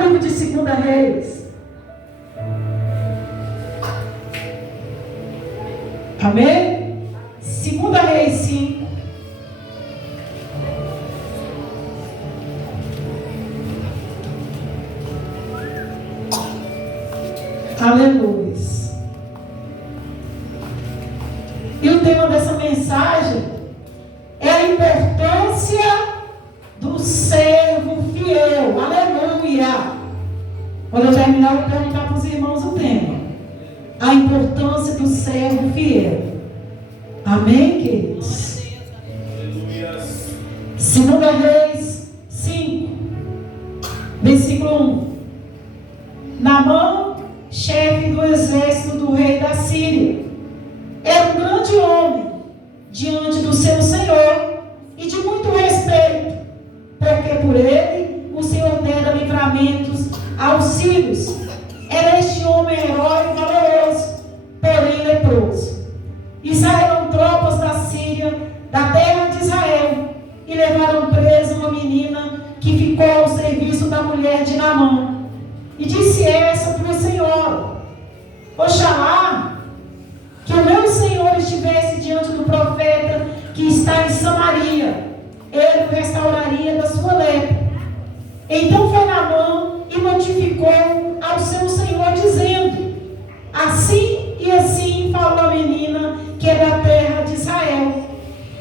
no livro de 2 Reis. Amém? 2 Reis 5. Aleluia. E o tema dessa mensagem é a importância do servo fiel. Aleluia. Quando eu terminar, eu vou perguntar para os irmãos o tema. A importância do servo fiel. Amém, queridos? 2 Reis 5, versículo 1. Naamã, chefe do exército do rei da Síria, era um grande homem diante do seu Senhor e de muito respeito, porque por ele o Senhor dera livramentos aos sírios. Era este homem herói e valoroso, porém leproso. E saíram tropas da Síria, da terra de Israel, e levaram presa uma menina que ficou ao serviço da mulher de Naamã. E disse essa tua senhora: oxalá que o meu senhor estivesse diante do profeta que está em Samaria, ele o restauraria da sua lepra. Então foi Naamã e notificou ao seu senhor, dizendo: assim e assim falou a menina que é da terra de Israel.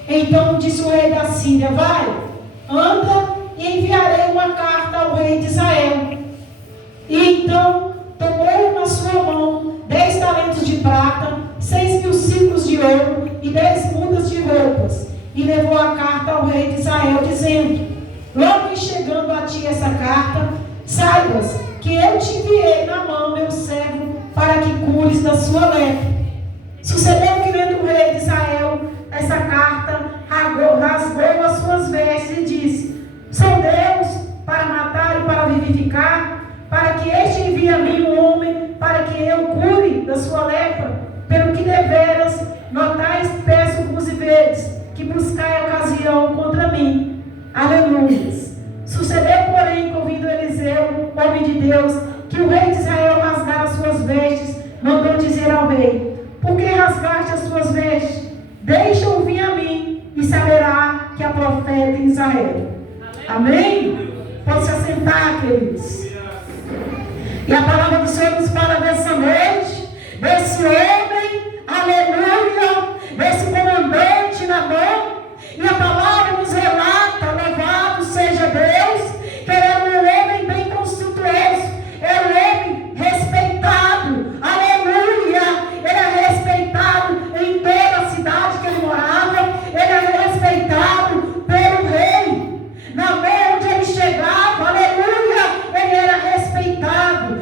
Então disse o rei da Síria: vai, anda e enviarei uma carta ao rei de Israel. E então tomou na sua mão 10 talentos de prata, 6.000 ciclos de ouro e 10 mudas de roupas, e levou a carta ao rei de Israel, dizendo: logo em chegando a ti essa carta, saibas que eu te enviei na mão meu servo para que cures da sua lepra. Sucedeu que, lendo o rei de Israel essa carta, rasgou as suas vestes e disse: sou Deus para matar e para vivificar, para que este envie a mim um homem, para que eu cure da sua lepra. Pelo que deveras notais peço-vos e vedes, que buscai ocasião contra mim. Aleluia. Sucedeu, porém, que ouvindo Eliseu, homem de Deus, que o rei de Israel rasgara as suas vestes, mandou dizer ao rei: por que rasgaste as suas vestes? Deixa-o vir a mim, e saberá que há profeta em Israel. Amém? Pode se assentar, queridos. E a palavra do Senhor nos fala dessa noite, desse homem, aleluia, desse comandante Naamã. E a palavra nos relata, louvado seja Deus, que ele era um homem bem constituído, era um homem respeitado, aleluia. Ele era respeitado em toda a cidade que ele morava, ele era respeitado pelo rei. Na onde ele chegava, aleluia, ele era respeitado.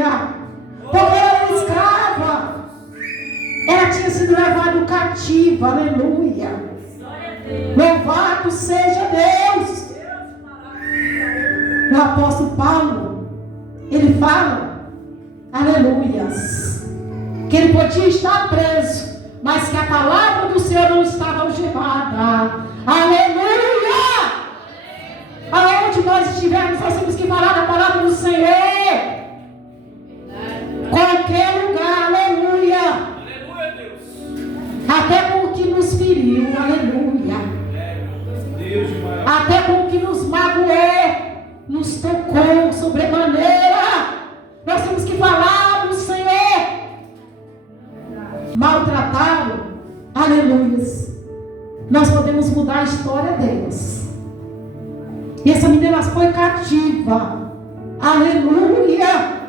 aleluia. Porque ela era escrava. Ela tinha sido levada cativa, aleluia. Louvado seja Deus. O apóstolo Paulo, ele fala, aleluias, que ele podia estar preso, mas que a palavra do Senhor não estava algemada. Aleluia! Aonde nós estivermos, nós temos que falar da palavra do Senhor. Qualquer lugar, aleluia. Aleluia, Deus. Até com o que nos feriu, aleluia. Deus demais. Até com o que nos magoou, nos tocou sobremaneira. Nós temos que falar do Senhor. Maltratado, aleluia. Nós podemos mudar a história delas. E essa menina foi cativa, aleluia.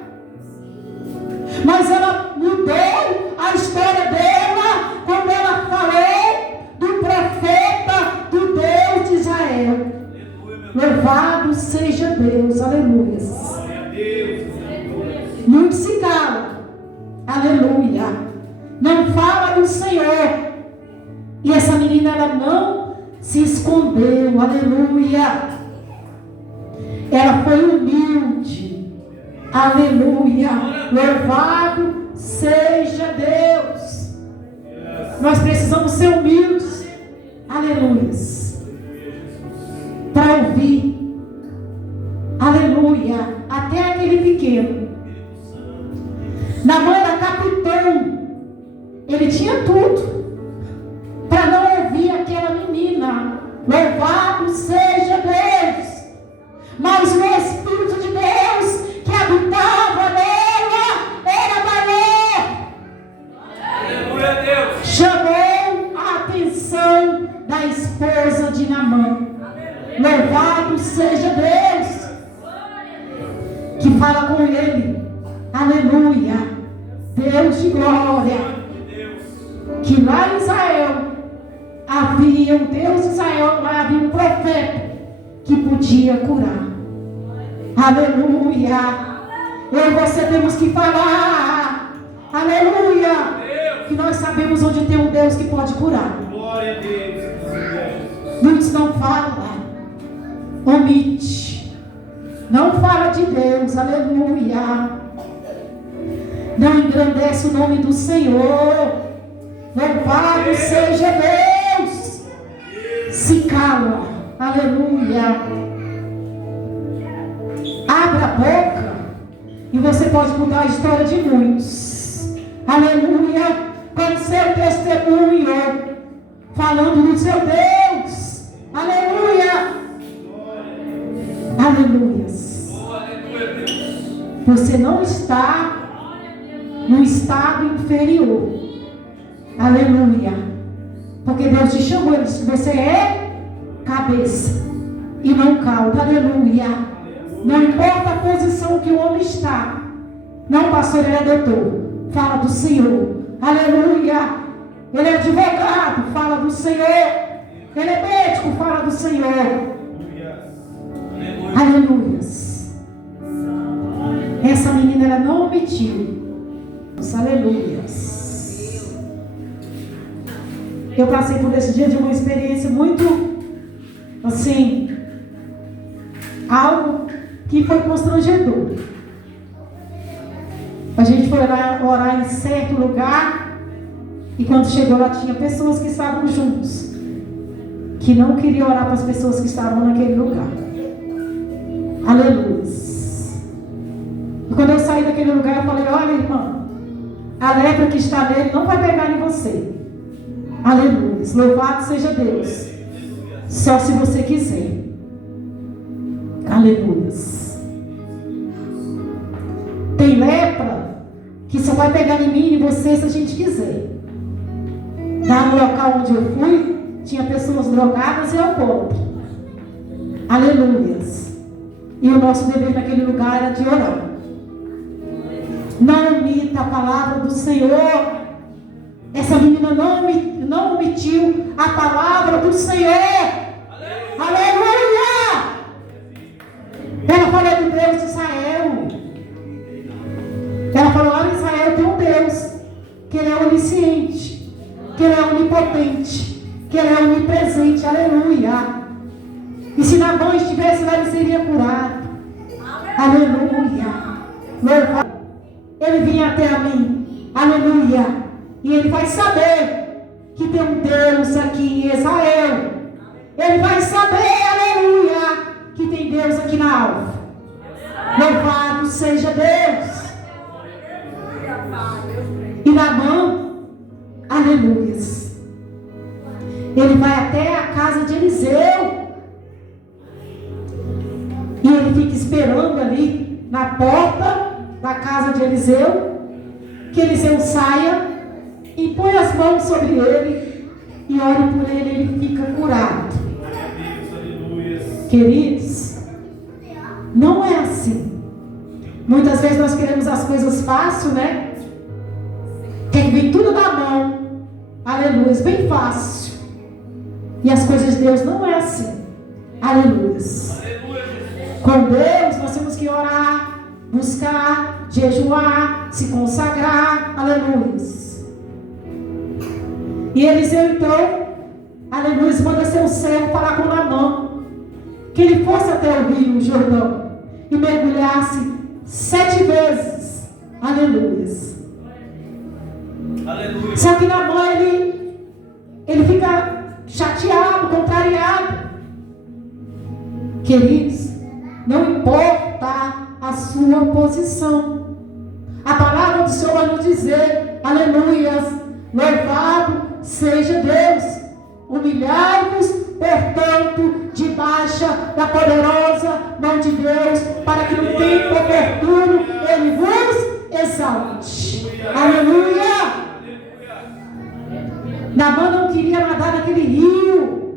Mas ela mudou a história dela quando ela falou do profeta do Deus de Israel. Louvado seja Deus, aleluia. Muito se cala, aleluia. Não fala do Senhor. E essa menina, ela não se escondeu, aleluia. Ela foi humilde, aleluia. Louvado seja Deus. Nós precisamos ser humildes, aleluia, para ouvir, aleluia. Até aquele pequeno, na mão era capitão, ele tinha tudo para não ouvir aquela menina. Louvado seja Deus. Mas o Espírito de Deus que habitava nela era maior. Aleluia, Deus. Chamou a atenção da esposa de Naamã. Louvado seja Deus, que fala com ele, aleluia, Deus de glória. Que lá em Israel havia um Deus de Israel, lá havia um profeta que podia curar. Aleluia. Eu e você temos que falar, aleluia, que nós sabemos onde tem um Deus que pode curar. Glória a Deus. Muitos não falam, omite, não fala de Deus, aleluia, não engrandece o nome do Senhor. Louvado seja Deus. Se cala, aleluia. Abra a boca e você pode mudar a história de muitos. Aleluia. Com seu testemunho, falando do seu Deus. Aleluia. Aleluia. Você não está num estado inferior. Aleluia. Porque Deus te chamou, Ele disse que você é cabeça e não cauda. Aleluia. Não importa a posição que o homem está. Não, pastor, ele é doutor. Fala do Senhor. Aleluia. Ele é advogado. Fala do Senhor. Ele é médico. Fala do Senhor. Aleluia. Essa menina, ela não omitiu. Aleluia. Eu passei por esse dia de uma experiência muito, assim, algo que foi constrangedor. A gente foi lá orar em certo lugar e quando chegou lá tinha pessoas que estavam juntos, que não queriam orar para as pessoas que estavam naquele lugar. Aleluia. E quando eu saí daquele lugar eu falei, olha irmã, a lepra que está nele não vai pegar em você. Aleluia. Louvado seja Deus. Só se você quiser. Aleluia. Tem lepra que só vai pegar em mim e em você se a gente quiser. Lá no local onde eu fui, tinha pessoas drogadas e alcoólatras. Aleluia. E o nosso dever naquele lugar era de orar. Não omita a palavra do Senhor. Essa menina não omitiu a palavra do Senhor. Aleluia! Ela falou do Deus de Israel. onipotente, que Ele é onipresente, aleluia. E se Nabão estivesse lá, ele seria curado. Aleluia. Louvado. Ele vinha até a mim, aleluia. E ele vai saber que tem um Deus aqui em Israel. Ele vai saber, aleluia, que tem Deus aqui na Alfa. Louvado seja Deus. E Nabão, aleluia, ele vai até a casa de Eliseu. E ele fica esperando ali na porta da casa de Eliseu, que Eliseu saia e põe as mãos sobre ele e ore por ele, ele fica curado. Queridos, não é assim. Muitas vezes nós queremos as coisas fácil, né? Quer que vem tudo na mão, aleluia, bem fácil. E as coisas de Deus não é assim, aleluia. Com Deus nós temos que orar, buscar, jejuar, se consagrar, aleluia. E Eliseu então, aleluia, manda seu servo falar com Nabão, que ele fosse até o rio Jordão e mergulhasse 7 vezes, aleluia. Só que Nabão ele fica chateado, contrariado. Queridos, não importa a sua posição, a palavra do Senhor vai nos dizer, aleluia, louvado seja Deus. Humilhai-vos, portanto, debaixo da poderosa mão de Deus, para que no tempo oportuno Ele vos exalte. Aleluia! Nabão não queria nadar naquele rio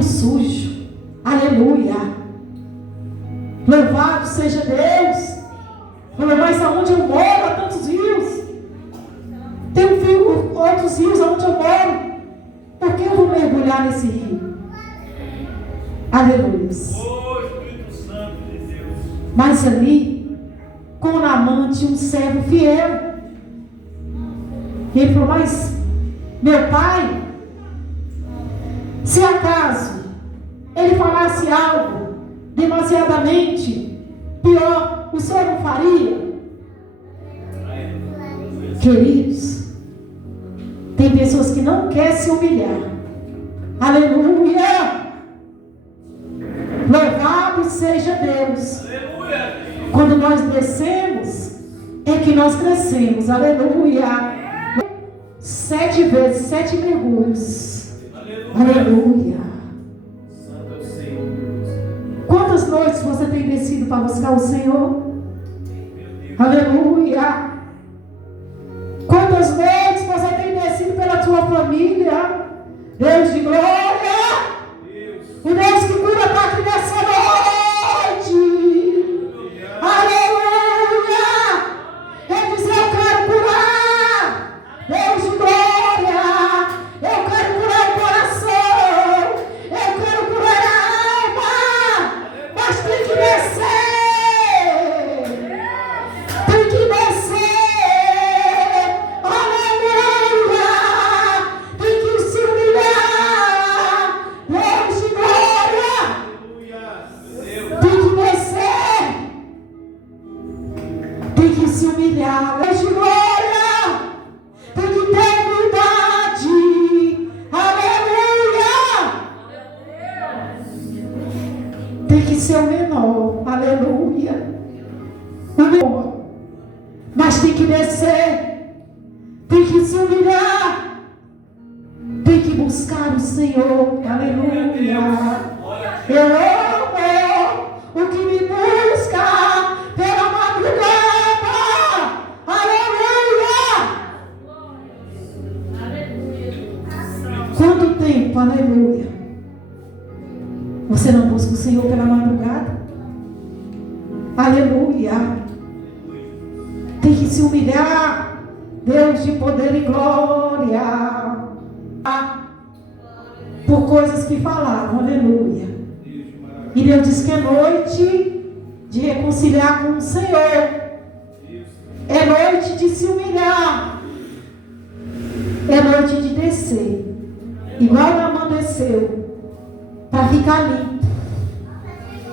sujo. Aleluia! Louvado seja Deus! Mas aonde eu moro há tantos rios. Tem outros rios aonde eu moro. Por que eu vou mergulhar nesse rio? Aleluia. Mas ali, com Naamã tinha um servo fiel. E ele falou, mas meu pai, se acaso ele falasse algo demasiadamente pior, o senhor não faria? Queridos, tem pessoas que não querem se humilhar. Aleluia! Louvado seja Deus. Aleluia! Quando nós descemos, é que nós crescemos. Aleluia! 7 vezes, 7 mergulhos. Aleluia! Quantas noites você tem descido para buscar o Senhor? Aleluia! Quantas noites você tem descido pela sua família? Deus de glória! O Deus que cura está aqui nessa noite! Aleluia! Ele diz, eu quero curar! Deus de glória! Eu quero curar o coração! Eu quero curar a alma! Mas tem que descer! Tem que descer! Se humilhar, Deus de glória, tem que ter humildade, aleluia, tem que ser o menor, aleluia, o menor, mas tem que descer, tem que se humilhar, tem que buscar o Senhor, aleluia. Eu amo o que me busca pela madrugada. Quanto tempo, aleluia, você não busca o Senhor pela madrugada? Aleluia. Tem que se humilhar, Deus de poder e glória, por coisas que falaram, aleluia. E Deus diz que é noite de reconciliar com o Senhor, é noite de se humilhar, é é noite de descer. Igual Naamã desceu. Para ficar limpo.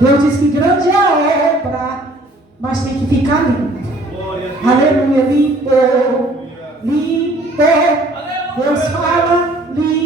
Deus diz que grande é a obra, mas tem que ficar limpo. Aleluia, limpou. Deus fala, limpo.